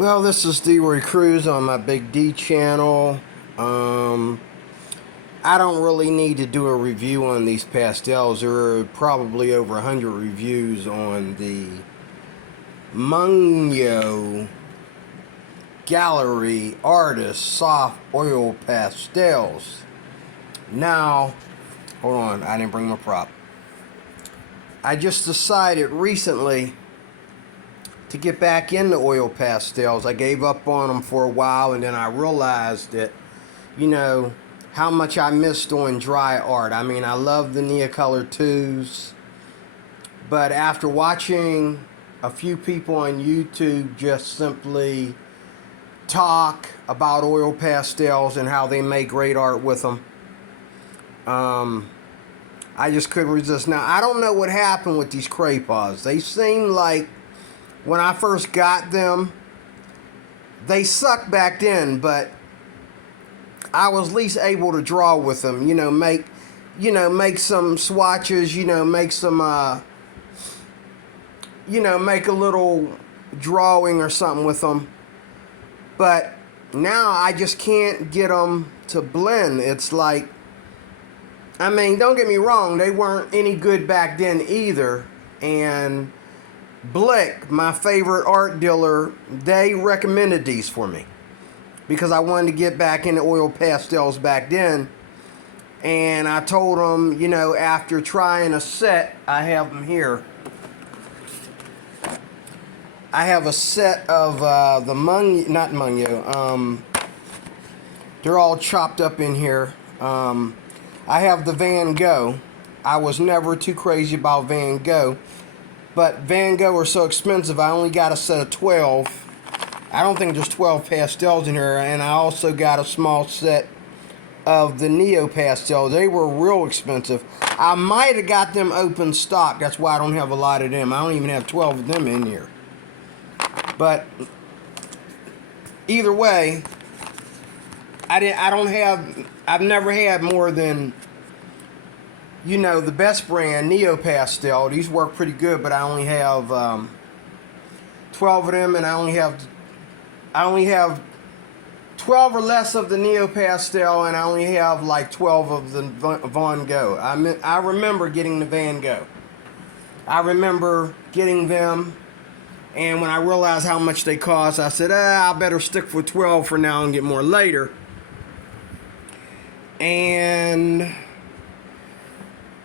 Well, this is D-Roy Cruz on my Big D channel. I don't really need to do a review on these pastels. There are probably over 100 reviews on the Mungyo Gallery Artist Soft Oil Pastels. Now, hold on, I didn't bring my prop. I just decided recently to get back into oil pastels. I gave up on them for a while, and then I realized that, how much I missed on dry art. I mean, I love the Neocolor 2s, but after watching a few people on YouTube just simply talk about oil pastels and how they make great art with them, I just couldn't resist. Now, I don't know what happened with these Cray Pas. They seem like when I first got them, they sucked back then, but I was at least able to draw with them. Make some swatches. Make some, make a little drawing or something with them. But now I just can't get them to blend. It's like, don't get me wrong, they weren't any good back then either. And Blick, my favorite art dealer, they recommended these for me because I wanted to get back into oil pastels back then. And I told them, after trying a set, I have them here. I have a set of the not Mungyo, they're all chopped up in here. I have the Van Gogh. I was never too crazy about Van Gogh, but Van Gogh are so expensive, I only got a set of 12. I don't think there's 12 pastels in here, and I also got a small set of the Neo pastels. They were real expensive. I might have got them open stock. That's why I don't have a lot of them. I don't even have 12 of them in here. But either way, I've never had more than, the best brand, Neo Pastel. These work pretty good, but I only have 12 of them, and I only have 12 or less of the Neo Pastel, and I only have like 12 of the Van Gogh. I remember getting the Van Gogh. I remember getting them, and when I realized how much they cost, I said, I better stick with 12 for now and get more later. And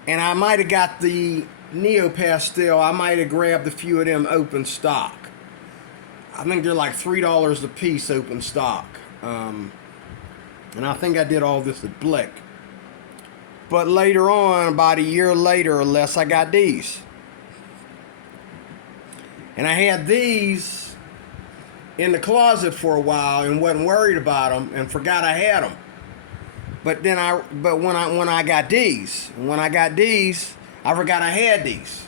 I might have got the Neo Pastel. I might have grabbed a few of them open stock. I think they're like $3 a piece open stock. And I think I did all this at Blick. But later on, about a year later or less, I got these. And I had these in the closet for a while and wasn't worried about them and forgot I had them. But when I got these, I forgot I had these.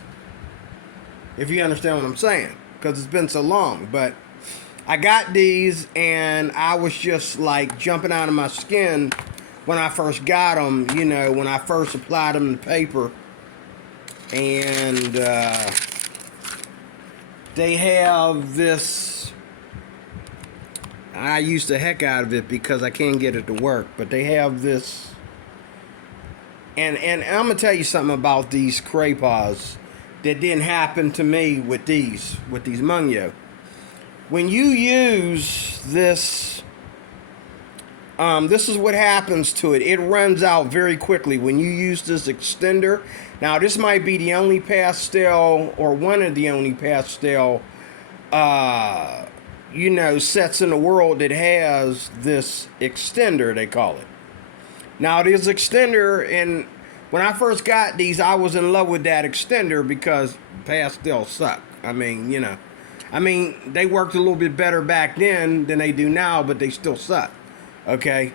If you understand what I'm saying, because it's been so long. But I got these, and I was just like jumping out of my skin when I first got them. When I first applied them to paper, and they have this. I used the heck out of it because I can't get it to work. But they have this, and I'm gonna tell you something about these Cray Pas that didn't happen to me with these Mungyo. When you use this, this is what happens to it. It runs out very quickly when you use this extender. Now, this might be the only pastel, or one of the only pastel sets in the world that has this extender, they call it. Now, this extender, and when I first got these, I was in love with that extender because pastels suck. They worked a little bit better back then than they do now, but they still suck. Okay?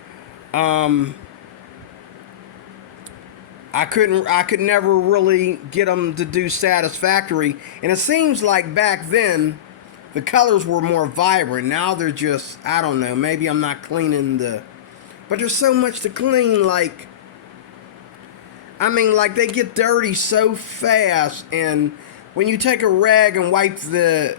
I could never really get them to do satisfactory, and it seems like back then the colors were more vibrant. Now they're just, I don't know, maybe I'm not cleaning but there's so much to clean, like they get dirty so fast, and when you take a rag and wipe the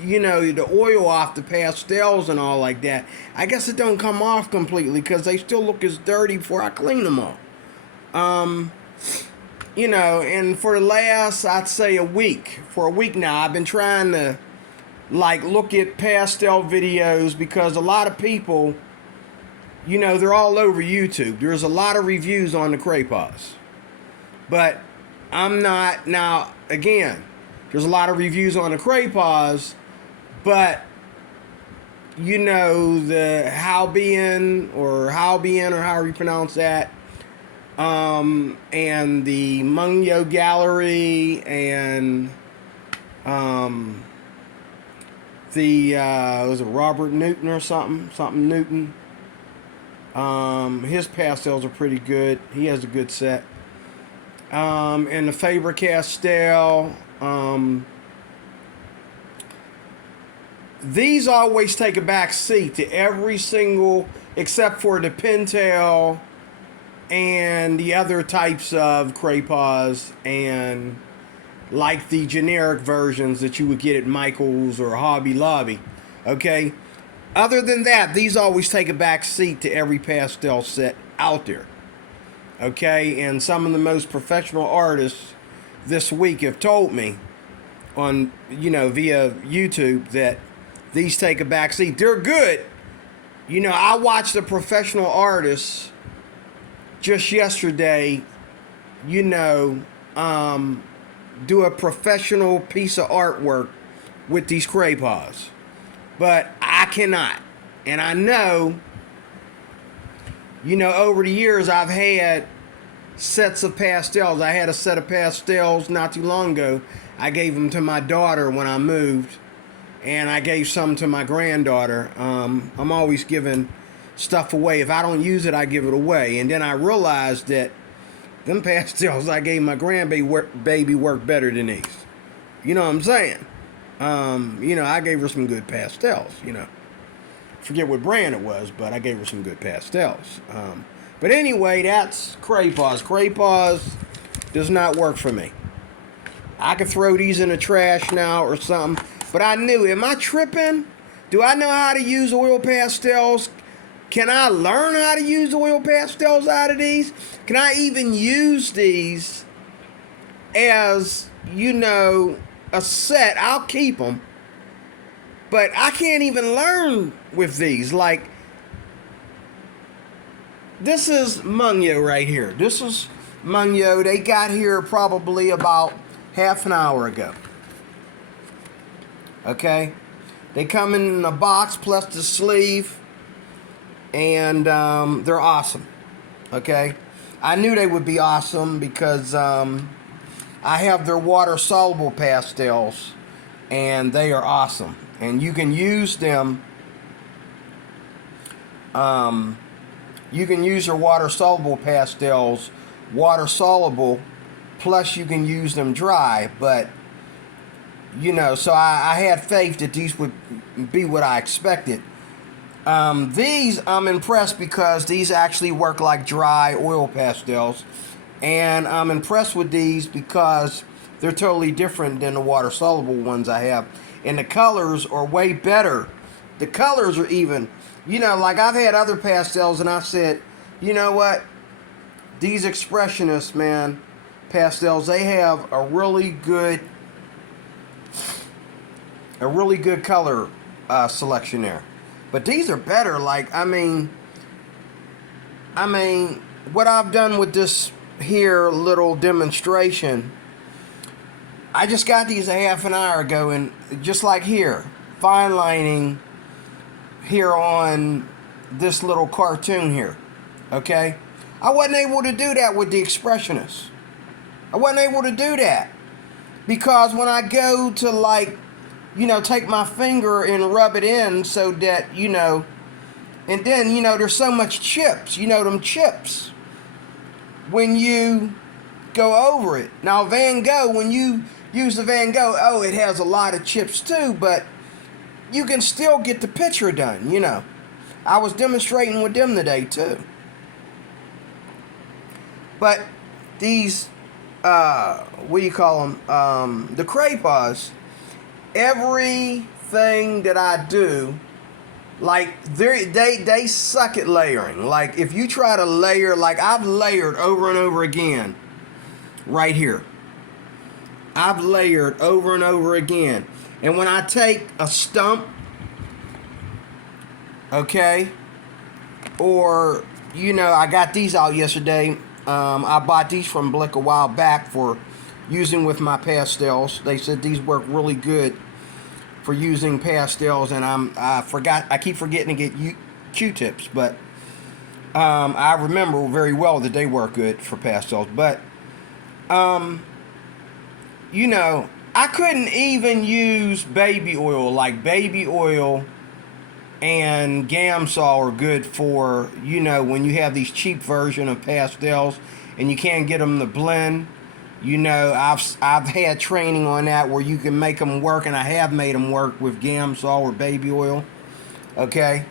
you know, the oil off the pastels and all like that, I guess it don't come off completely because they still look as dirty before I clean them all. You know, and for the last, I'd say for a week now, I've been trying to like look at pastel videos because a lot of people, you know, they're all over YouTube. There's a lot of reviews on the Cray Pas. But I'm not, now, again, there's a lot of reviews on the Cray Pas, but, you know, the Halbian or however you pronounce that, and the Mungyo Gallery, and was it Robert Newton or something Newton? His pastels are pretty good. He has a good set. And the Faber-Castell. These always take a back seat to every single, except for the Pentel and the other types of Cray Pas, and like the generic versions that you would get at Michael's or Hobby Lobby. Okay? Other than that, these always take a back seat to every pastel set out there. Okay? And some of the most professional artists this week have told me on, you know, via YouTube that these take a back seat. They're good. You know, I watched a professional artist just yesterday, you know, do a professional piece of artwork with these Cray Pas. But I cannot. And I know, you know, over the years I've had sets of pastels. I had a set of pastels not too long ago. I gave them to my daughter when I moved. And I gave some to my granddaughter. I'm always giving stuff away. If I don't use it, I give it away. And then I realized that them pastels I gave my grandbaby work better than these. You know what I'm saying? You know, I gave her some good pastels, you know. Forget what brand it was, but I gave her some good pastels. But anyway, that's Cray Pas. Cray Pas does not work for me. I could throw these in the trash now or something. But I knew, am I tripping? Do I know how to use oil pastels? Can I learn how to use oil pastels out of these? Can I even use these as, you know, a set? I'll keep them. But I can't even learn with these. Like, this is Mungyo right here. This is Mungyo. They got here probably about half an hour ago. Okay? They come in a box plus the sleeve. And they're awesome. Okay? I knew they would be awesome because I have their water-soluble pastels. And they are awesome. And you can use them. You can use your water-soluble pastels water-soluble. Plus you can use them dry. But, you know, so I had faith that these would be what I expected. These I'm impressed because these actually work like dry oil pastels, and I'm impressed with these because they're totally different than the water soluble ones I have, and the colors are way better. The colors are even, you know, like I've had other pastels and I said, you know what, these expressionist, man, pastels, they have a really good color selection there. But these are better. Like, I mean, what I've done with this here little demonstration, I just got these a half an hour ago, and just like here, fine lining here on this little cartoon here, okay? I wasn't able to do that with the expressionist. I wasn't able to do that because when I go to, like, you know, take my finger and rub it in so that, you know, and then, you know, there's so much chips, you know, them chips, when you go over it. Now, Van Gogh, when you use the Van Gogh, oh, it has a lot of chips too, but you can still get the picture done, you know. I was demonstrating with them today too. But these, what do you call them, the Cray Pas, everything that I do, like they suck at layering. Like if you try to layer, like I've layered over and over again right here. I've layered over and over again. And when I take a stump, okay, or, you know, I got these out yesterday. I bought these from Blick a while back for using with my pastels. They said these work really good for using pastels, and I keep forgetting to get Q-tips, but I remember very well that they work good for pastels. But you know, I couldn't even use baby oil. Like baby oil and Gamsol are good for, you know, when you have these cheap version of pastels and you can't get them to blend. You know, I've had training on that where you can make them work, and I have made them work with Gamsol or baby oil. Okay,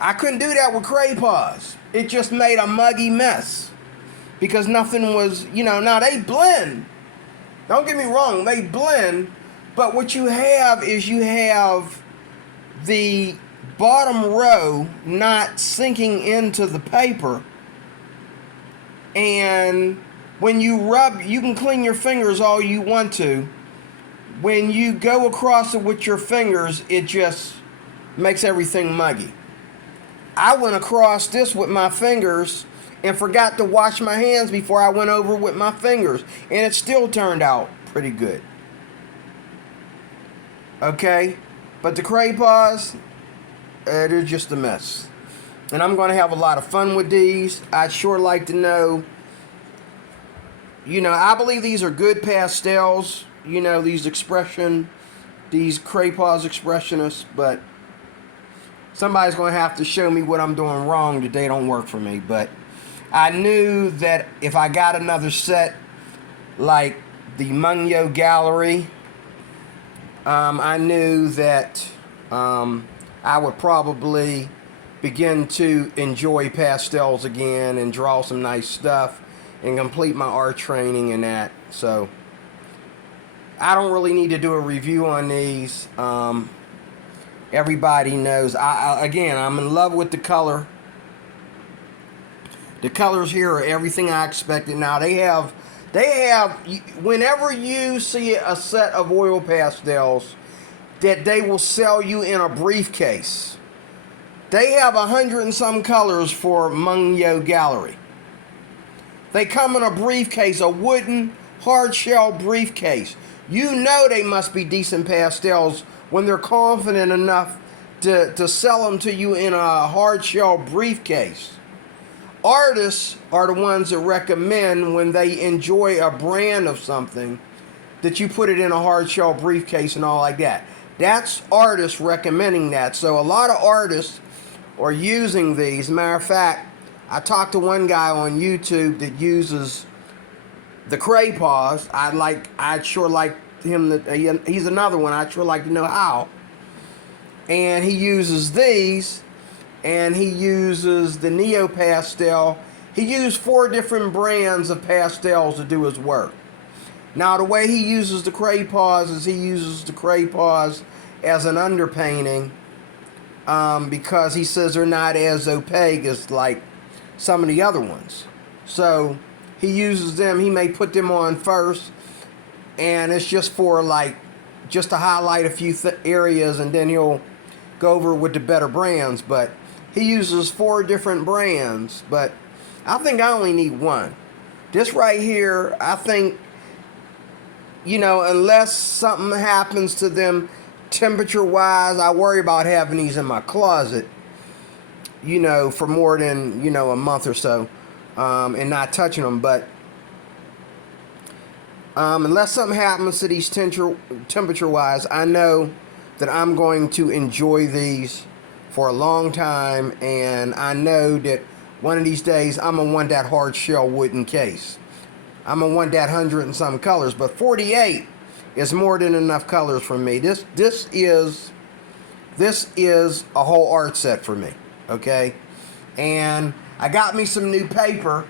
I couldn't do that with Cray Pas. It just made a muggy mess because nothing was, you know. Now they blend. Don't get me wrong, they blend, but what you have is you have the bottom row not sinking into the paper, and when you rub, you can clean your fingers all you want to. When you go across it with your fingers, it just makes everything muggy. I went across this with my fingers and forgot to wash my hands before I went over with my fingers, and it still turned out pretty good. Okay, but the Cray Pas, they're just a mess. And I'm going to have a lot of fun with these. I'd sure like to know, you know, I believe these are good pastels, you know, these Cray Pas expressionists, but somebody's going to have to show me what I'm doing wrong that they don't work for me. But I knew that if I got another set like the Mungyo Gallery, I knew that I would probably begin to enjoy pastels again and draw some nice stuff and complete my art training in that. So I don't really need to do a review on these. Everybody knows. Again, I'm in love with the color. The colors here are everything I expected. Now they have, whenever you see a set of oil pastels that they will sell you in a briefcase, they have 100 and some colors for Mungyo Gallery. They come in a briefcase, a wooden hard shell briefcase. You know they must be decent pastels when they're confident enough to sell them to you in a hard shell briefcase. Artists are the ones that recommend, when they enjoy a brand of something, that you put it in a hard shell briefcase and all like that. That's artists recommending that. So a lot of artists are using these. Matter of fact, I talked to one guy on YouTube that uses the Cray Pas. I'd sure like him to, he's another one I'd sure like to know how. And he uses these, and he uses the Neo Pastel. He used 4 different brands of pastels to do his work. Now the way he uses the Cray Pas is he uses the Cray Pas as an underpainting, because he says they're not as opaque as like some of the other ones. So he uses them. He may put them on first, and it's just for like, just to highlight a few areas, and then he'll go over with the better brands. But he uses 4 different brands, but I think I only need one. This right here, I think, you know, unless something happens to them temperature wise, I worry about having these in my closet, you know, for more than, you know, a month or so, and not touching them. But unless something happens to these temperature wise, I know that I'm going to enjoy these for a long time, and I know that one of these days I'm gonna want that hard shell wooden case. I'm gonna want that 100 and some colors, but 48 is more than enough colors for me. This is a whole art set for me. Okay, and I got me some new paper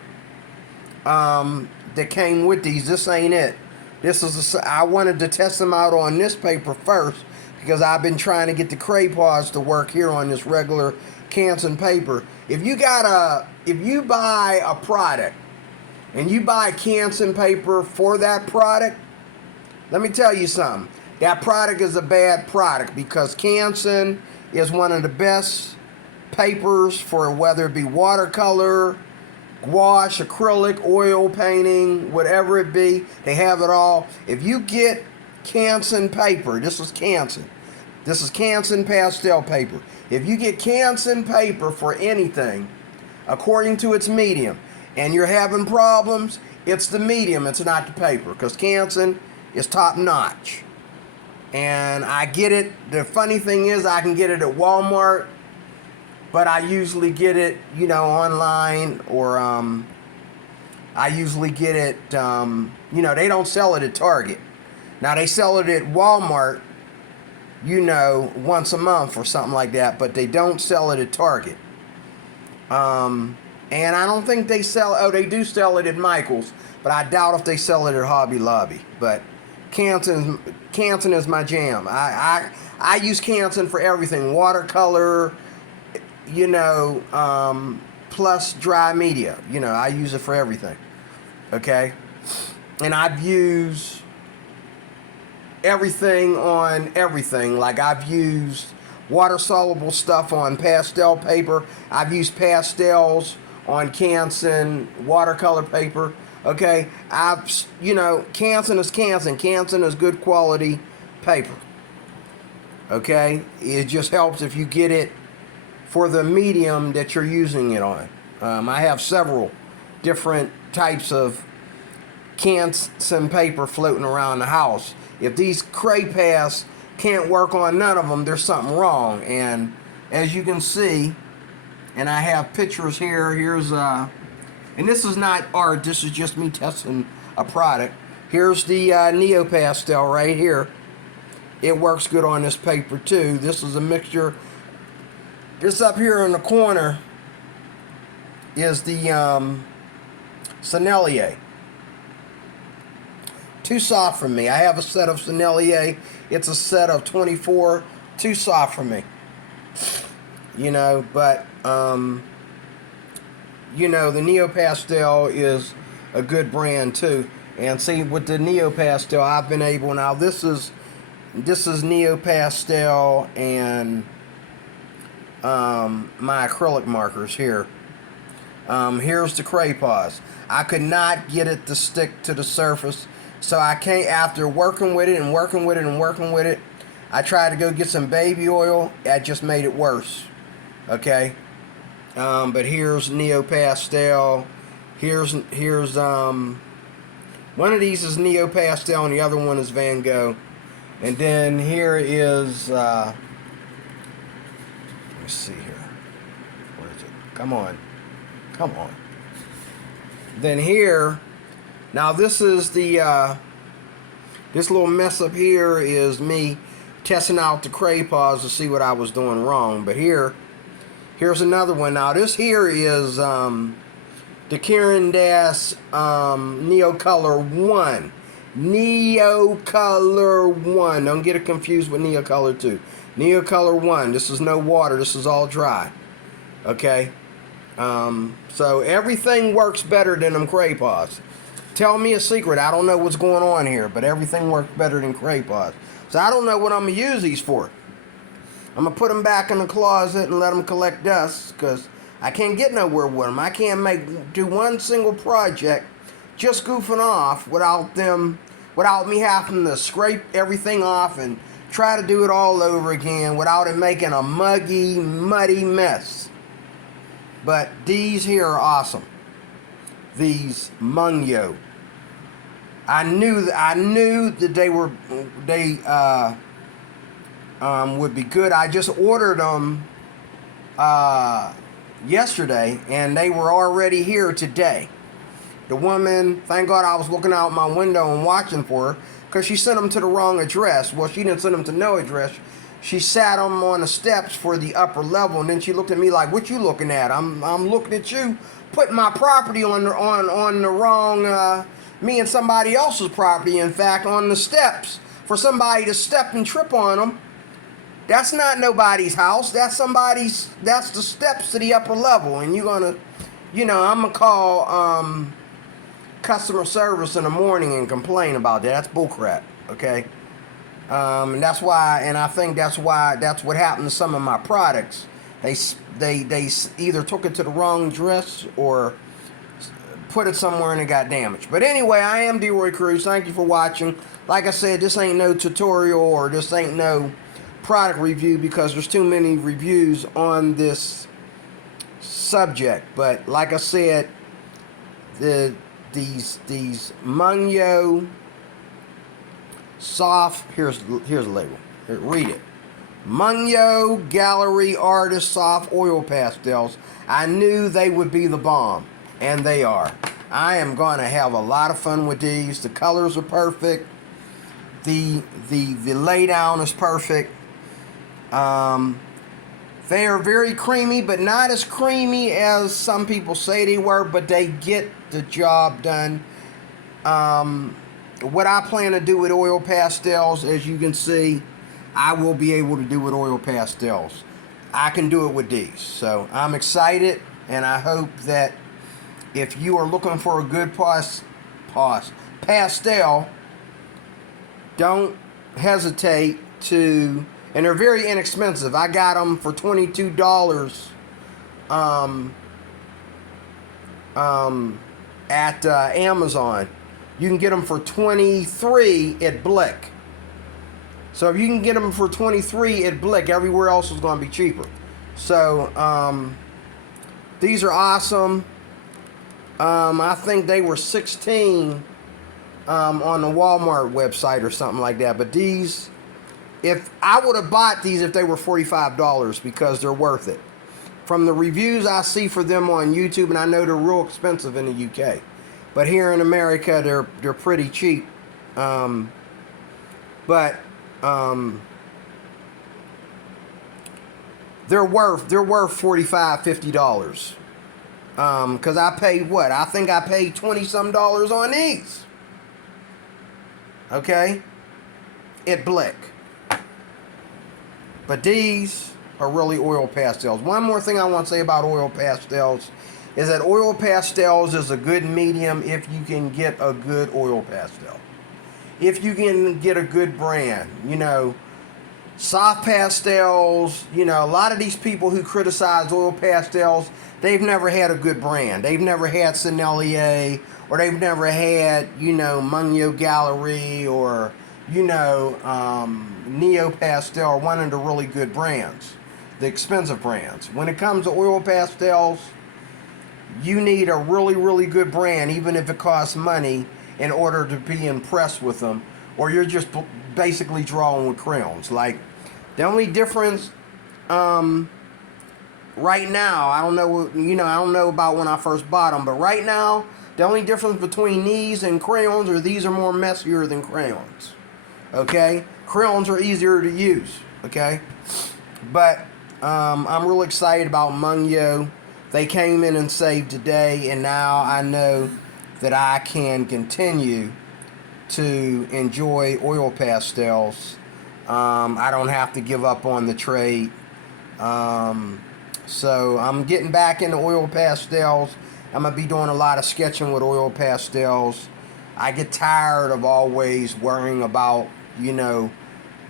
that came with these. This ain't it. I wanted to test them out on this paper first because I've been trying to get the Cray Pas to work here on this regular Canson paper. If you buy a product and you buy Canson paper for that product, let me tell you something. That product is a bad product because Canson is one of the best papers for whether it be watercolor, gouache, acrylic, oil painting, whatever it be. They have it all. If you get Canson paper, this is Canson pastel paper. If you get Canson paper for anything, according to its medium, and you're having problems, it's the medium, it's not the paper, because Canson is top notch. And I get it. The funny thing is I can get it at Walmart, but I usually get it, online, or I usually get it, they don't sell it at Target. Now they sell it at Walmart, once a month or something like that, but they don't sell it at Target. And I don't think they they do sell it at Michael's, but I doubt if they sell it at Hobby Lobby. But Canson is my jam. I use Canson for everything. Watercolor, plus dry media. I use it for everything. Okay? And I've used everything on everything. Like I've used water-soluble stuff on pastel paper. I've used pastels on Canson watercolor paper. Okay, Canson is Canson. Canson is good quality paper. Okay, it just helps if you get it for the medium that you're using it on. I have several different types of Canson paper floating around the house. If these Cray Pas can't work on none of them, there's something wrong. And as you can see, and I have pictures here. Here's and this is not art, this is just me testing a product. Here's the Neo Pastel right here. It works good on this paper too. This is a mixture. This up here in the corner is the Sennelier. Too soft for me. I have a set of Sennelier. It's a set of 24. Too soft for me. But the Neo Pastel is a good brand too. And see, with the Neo Pastel, I've been able, now this is Neo Pastel and my acrylic markers here. Here's the Cray Pas. I could not get it to stick to the surface, so I can't, after working with it and working with it and working with it, I tried to go get some baby oil. That just made it worse. Okay. But here's Neo Pastel. Here's one of these is Neo Pastel and the other one is Van Gogh. And then here is let me see here. Where is it? Come on. Then here, now this is the this little mess up here is me testing out the Cray Pas to see what I was doing wrong. But here's another one. Now this here is the Karen Das Neo Color 1. Neo Color 1. Don't get it confused with Neo Color 2. Neo Color 1. This is no water. This is all dry. Okay? So everything works better than them Cray Pas. Tell me a secret. I don't know what's going on here, but everything works better than Cray Pas. So I don't know what I'm going to use these for. I'm going to put them back in the closet and let them collect dust, because I can't get nowhere with them. I can't do one single project just goofing off without me having to scrape everything off and try to do it all over again without it making a muddy mess. But these here are awesome. These Mungyo. I knew that they would be good. I just ordered them yesterday, and they were already here today. The woman, thank God I was looking out my window and watching for her, because she sent them to the wrong address. Well, she didn't send them to no address. She sat them on the steps for the upper level, and then she looked at me like, "What you looking at?" I'm looking at you putting my property on the wrong me and somebody else's property. In fact, on the steps, for somebody to step and trip on them, that's not nobody's house. That's the steps to the upper level. And you're gonna, I'm gonna call customer service in the morning and complain about that. That's bullcrap, okay? And that's why, and I think that's what happened to some of my products. They either took it to the wrong address or put it somewhere and it got damaged. But anyway, I am D-Roy Cruz. Thank you for watching. Like I said, this ain't no tutorial or this ain't no product review because there's too many reviews on this subject. But like I said, these Mungyo soft, here's the label. Here, read it. Mungyo Gallery Artist Soft Oil Pastels. I knew they would be the bomb, and they are. I am going to have a lot of fun with these. The colors are perfect. The laydown is perfect. They are very creamy, but not as creamy as some people say they were, but they get the job done. What I plan to do with oil pastels, as you can see, I will be able to do with oil pastels. I can do it with these. So I'm excited, and I hope that if you are looking for a good pastel, don't hesitate to, and they're very inexpensive. I got them for $22 at Amazon. You can get them for $23 at Blick. So if you can get them for $23 at Blick, everywhere else is going to be cheaper. So these are awesome. I think they were $16 on the Walmart website or something like that. But these, if I would have bought these if they were $45 because they're worth it. From the reviews I see for them on YouTube, and I know they're real expensive in the UK. But here in America, they're pretty cheap. But they're worth $45, $50. Because I paid what? I think I paid $20-some on these. Okay? At Blick. But these are really oil pastels. One more thing I want to say about oil pastels is that oil pastels is a good medium if you can get a good oil pastel. If you can get a good brand, soft pastels, a lot of these people who criticize oil pastels, they've never had a good brand. They've never had Sennelier, or they've never had, Mungyo Gallery, or, Neo Pastel, or one of the really good brands, the expensive brands. When it comes to oil pastels, you need a really, really good brand, even if it costs money, in order to be impressed with them, or you're just basically drawing with crayons. Like, the only difference right now, I don't know about when I first bought them, but right now, the only difference between these and crayons are these are more messier than crayons. Okay? Crayons are easier to use. Okay? But I'm real excited about Mungyo. They came in and saved today, and now I know that I can continue to enjoy oil pastels. I don't have to give up on the trade. So I'm getting back into oil pastels. I'm going to be doing a lot of sketching with oil pastels. I get tired of always worrying about,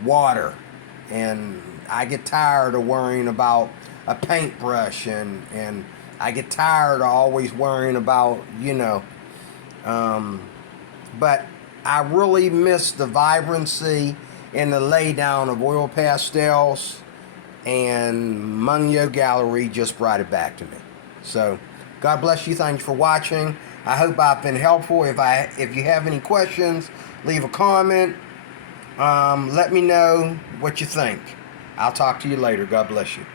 water. And I get tired of worrying about a paintbrush. And I get tired of always worrying about, but I really miss the vibrancy and the laydown of oil pastels, and Mungyo Gallery just brought it back to me. So, God bless you. Thank you for watching. I hope I've been helpful. If you have any questions, leave a comment. Let me know what you think. I'll talk to you later. God bless you.